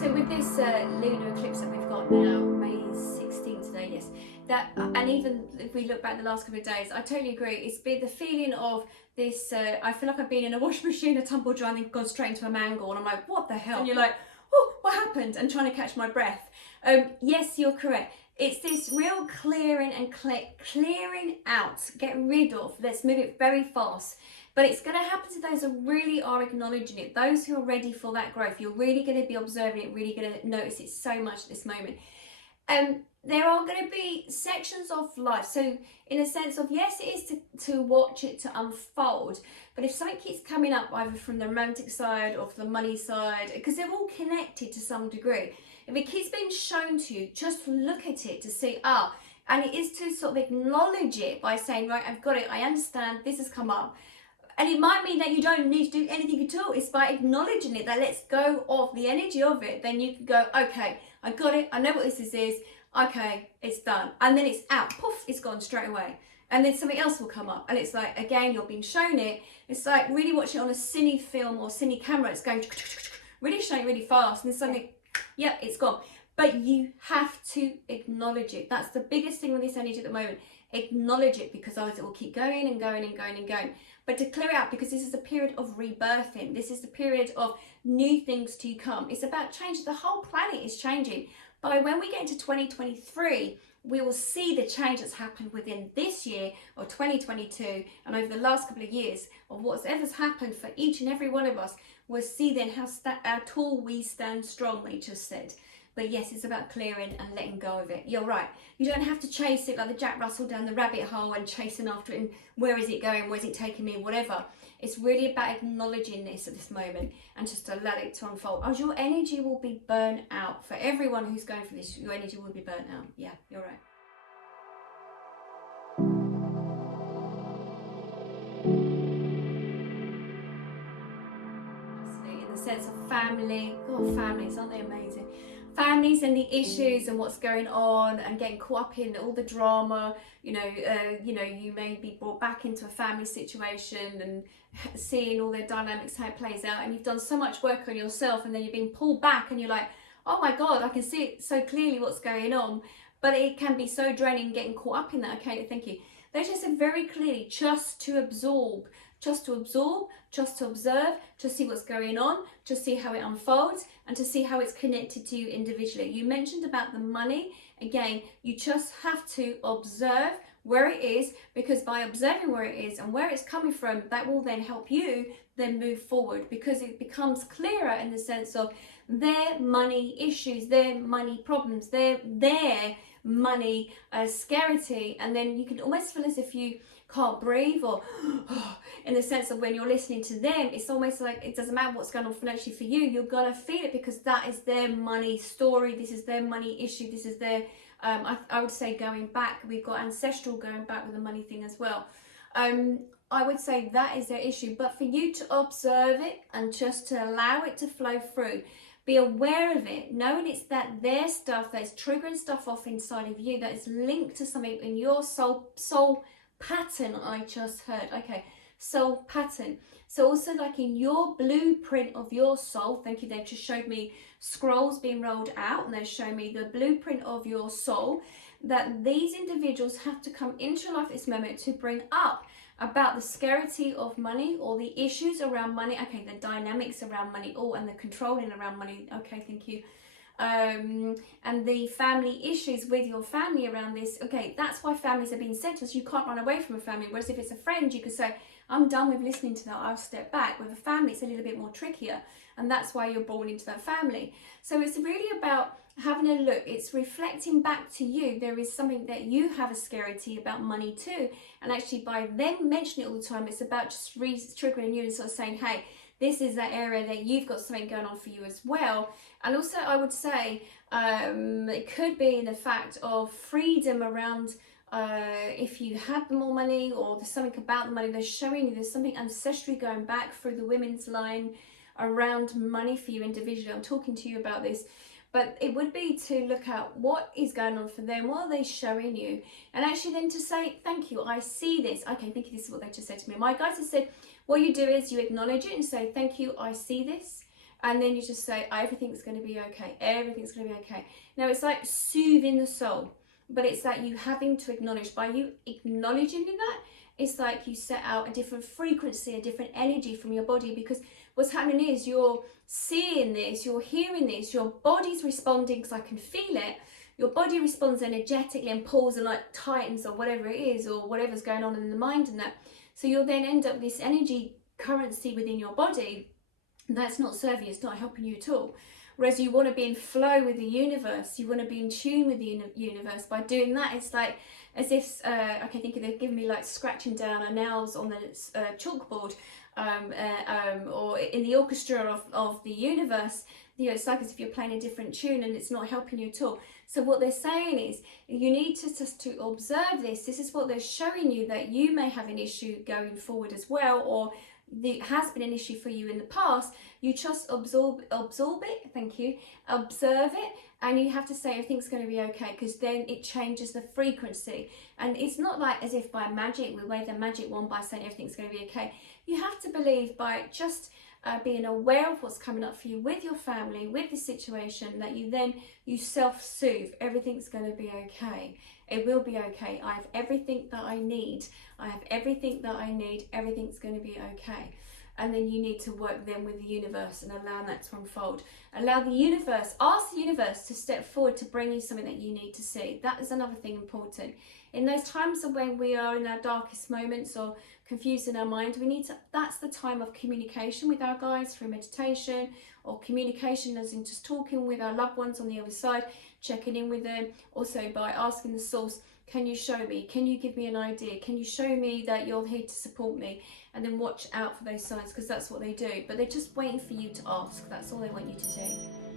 So with this lunar eclipse that we've got now, May 16th today, yes, that and even if we look back the last couple of days, I totally agree. It's been the feeling of this. I feel like I've been in a washing machine, a tumble dryer, and then gone straight into a mangle, and I'm like, what the hell? And you're like, oh, what happened? And trying to catch my breath. Yes, you're correct. It's this real clearing and clearing out, get rid of. Let's move it very fast. But it's going to happen to those who really are acknowledging it, those who are ready for that growth. You're really going to be observing it, really going to notice it so much at this moment. There are going to be sections of life. So in a sense of, yes, it is to watch it to unfold. But if something keeps coming up, either from the romantic side or from the money side, because they're all connected to some degree. If it keeps being shown to you, just look at it to see, and it is to sort of acknowledge it by saying, right, I've got it, I understand, this has come up. And it might mean that you don't need to do anything at all. It's by acknowledging it that lets go of the energy of it. Then you can go, okay, I got it. I know what this is. Okay, it's done. And then it's out. Poof, it's gone straight away. And then something else will come up. And it's like, again, you're being shown it. It's like really watching it on a cine film or cine camera. It's going really showing really fast. And then suddenly, yep, it's gone. But you have to acknowledge it. That's the biggest thing with this energy at the moment. Acknowledge it, because otherwise it will keep going and going and going and going. But to clear it out, because this is a period of rebirthing. This is the period of new things to come. It's about change. The whole planet is changing. By when we get into 2023, we will see the change that's happened within this year or 2022 and over the last couple of years of whatever's happened for each and every one of us. We'll see then how tall we stand strong, they just said. But yes, it's about clearing and letting go of it. You're right. You don't have to chase it like the Jack Russell down the rabbit hole and chasing after it and where is it going, where's it taking me, whatever. It's really about acknowledging this at this moment and just to let it to unfold. As your energy will be burnt out. For everyone who's going through this, your energy will be burnt out. Yeah, you're right. In the sense of family. God, families, aren't they amazing? Families and the issues and what's going on and getting caught up in all the drama. You may be brought back into a family situation and seeing all their dynamics, how it plays out, and you've done so much work on yourself, and then you're being pulled back and you're like, oh my God, I can see it so clearly what's going on. But it can be so draining getting caught up in that. Okay, thank you. They just said very clearly, just to absorb, just to observe, to see what's going on, to see how it unfolds, and to see how it's connected to you individually. You mentioned about the money. Again, you just have to observe where it is, because by observing where it is and where it's coming from, that will then help you then move forward, because it becomes clearer in the sense of their money issues, their money problems, their money scarcity, and then you can almost feel as if you can't breathe, or in the sense of when you're listening to them, it's almost like it doesn't matter what's going on financially for you, you're gonna feel it, because that is their money story, this is their money issue, this is their I would say going back, we've got ancestral going back with the money thing as well. I would say that is their issue, but for you to observe it and just to allow it to flow through, be aware of it, knowing it's that their stuff that's triggering stuff off inside of you that is linked to something in your soul pattern. I just heard, okay, soul pattern. So also like in your blueprint of your soul, thank you, they've just showed me scrolls being rolled out, and they've shown me the blueprint of your soul, that these individuals have to come into your life at this moment to bring up about the scarcity of money, or the issues around money, okay, the dynamics around money, and the controlling around money, okay, thank you. And the family issues with your family around this, okay, that's why families are being sent to us. You can't run away from a family, whereas if it's a friend, you could say, I'm done with listening to that, I'll step back. With a family, it's a little bit more trickier, and that's why you're born into that family. So it's really about having a look, it's reflecting back to you. There is something that you have a scarcity about money too, and actually by them mentioning it all the time, it's about just triggering you and sort of saying, hey, this is that area that you've got something going on for you as well. And also I would say it could be in the fact of freedom around if you had more money, or there's something about the money, they're showing you there's something ancestrally going back through the women's line around money for you individually. I'm talking to you about this. But it would be to look at what is going on for them, what are they showing you, and actually then to say, thank you, I see this. Okay, thank you, this is what they just said to me. My guides have said, what you do is you acknowledge it and say, thank you, I see this. And then you just say, everything's going to be okay, everything's going to be okay. Now it's like soothing the soul, but it's like you having to acknowledge. By you acknowledging that, it's like you set out a different frequency, a different energy from your body, because what's happening is you're seeing this, you're hearing this, your body's responding, because I can feel it. Your body responds energetically and pulls and like tightens or whatever it is, or whatever's going on in the mind and that. So you'll then end up with this energy currency within your body that's not serving you, it's not helping you at all. Whereas you want to be in flow with the universe, you want to be in tune with the universe. By doing that, it's like as if, I can think of, they've given me like scratching down our nails on the chalkboard, or in the orchestra of the universe. You know, it's like as if you're playing a different tune and it's not helping you at all. So what they're saying is you need to just to observe this. This is what they're showing you, that you may have an issue going forward as well, or it has been an issue for you in the past. You just absorb it, thank you, observe it, and you have to say everything's going to be okay, because then it changes the frequency. And it's not like as if by magic, we wave the magic wand by saying everything's going to be okay. You have to believe by just being aware of what's coming up for you with your family, with the situation, that you self-soothe. Everything's going to be okay. It will be okay. I have everything that I need. I have everything that I need. Everything's going to be okay. And then you need to work then with the universe and allow that to unfold. Allow the universe, ask the universe to step forward to bring you something that you need to see. That is another thing important. In those times of when we are in our darkest moments or confused in our mind, that's the time of communication with our guides through meditation, or communication as in just talking with our loved ones on the other side, checking in with them. Also by asking the source, can you show me? Can you give me an idea? Can you show me that you're here to support me? And then watch out for those signs, because that's what they do. But they're just waiting for you to ask. That's all they want you to do.